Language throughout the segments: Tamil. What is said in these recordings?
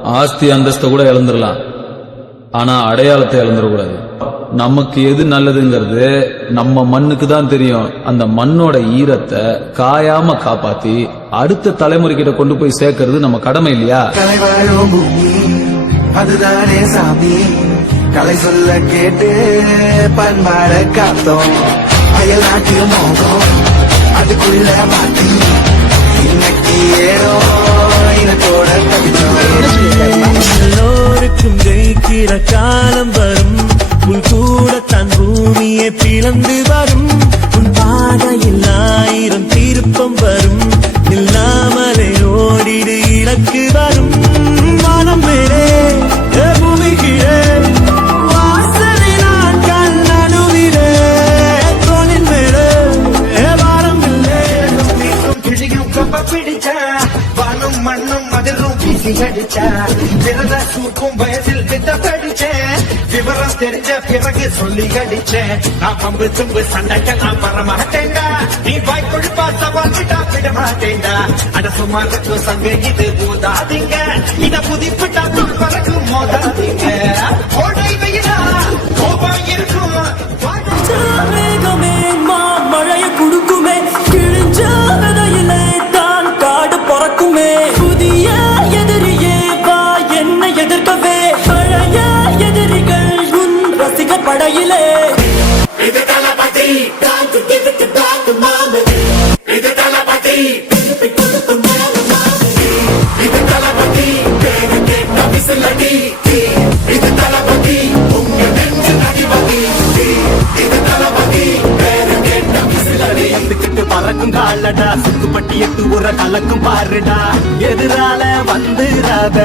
ஆஸ்தி அந்தஸ்தை கூட இழந்துடலாம், ஆனா அடையாளத்தை இழந்துடக்கூடாது. நமக்கு எது நல்லதுங்கிறது நம்ம மண்ணுக்கு தான் தெரியும். அந்த மண்ணோட ஈரத்தை காயாம காப்பாத்தி அடுத்த தலைமுறைகிட்ட கொண்டு போய் சேர்க்கறது நம்ம கடமை இல்லையா? அதுதானே சாமி, கலை சொல்ல கேட்டு பண்பாட காத்தோம். அயல் நாட்டு மோகம் அதுக்குள்ள மாட்டி இன்னைக்கு ஏறோ இனத்தோட எல்லோருக்கும் ஜெயிக்கிற காலம் வரும். உன் கூட தன் பூமியை பிளந்து வரும். உன் பாதையில் 1000 திருப்பம் வரும். இல்லாமலே ஓடிடு இலக்கு வரும். மனம் மேலே பூமி கீழே வாசனை நான் கண் நடுவிலே தோளின் மேலே வாரம் இல்லை. கிழியும் கம்ப பிடிச்சா வானும் மண்ணும் அதிலும் வீசி அடிச்சா விரத சூக்கும் வயசில் வித்த படிச்சேன். விவரம் தெரிஞ்ச பிறகு சொல்லி அடிச்சேன். நான் பம்பு தும்பு சண்டைக்கு நான் வர மாட்டேன்டா. நீ வாய் கொழுப்பா சவால் விட்டா விட மாட்டேன்டா. அட சுமாருக்கு சங்க இது போதாதீங்க. இத புதிப்பிட்டா துன்பறக்கு மோதாதீங்க. கோடை வெயிலா கோபம் இருக்கும் மேகமே மழைய குடுக்குமே. கிழிஞ்ச விதையிலே தான் காடு பொறக்குமே. புதிய எதிரியே வா என்னை எதிர்க்கவே. பழைய எதிரிகள் உன் ரசிகர் படையிலே. இது தளபதி இது தளபதி இது தளபதி பேரு கேட்ட விசிலடி. இது தளபதி உங்க நெஞ்சு அதிபதி. இது தளபதி பேரு கேட்ட விசிலடி. வந்துக்கிட்டு பறக்கும் காலடா சுத்துப்பட்டி எட்டு உர கலக்கும் பாருடா. எதிரால வந்துராத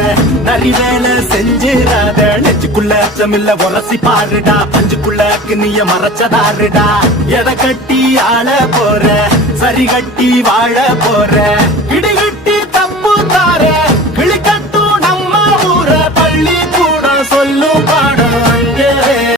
நரி வேலை செஞ்சிராத. நெஞ்சுக்குள்ள அச்சமில்ல உரசி பாருடா. பஞ்சுக்குள்ள கிணிய மறைச்சதாருடா. எதை கட்டி ஆள போற சரி கட்டி வாழ போற. இடிக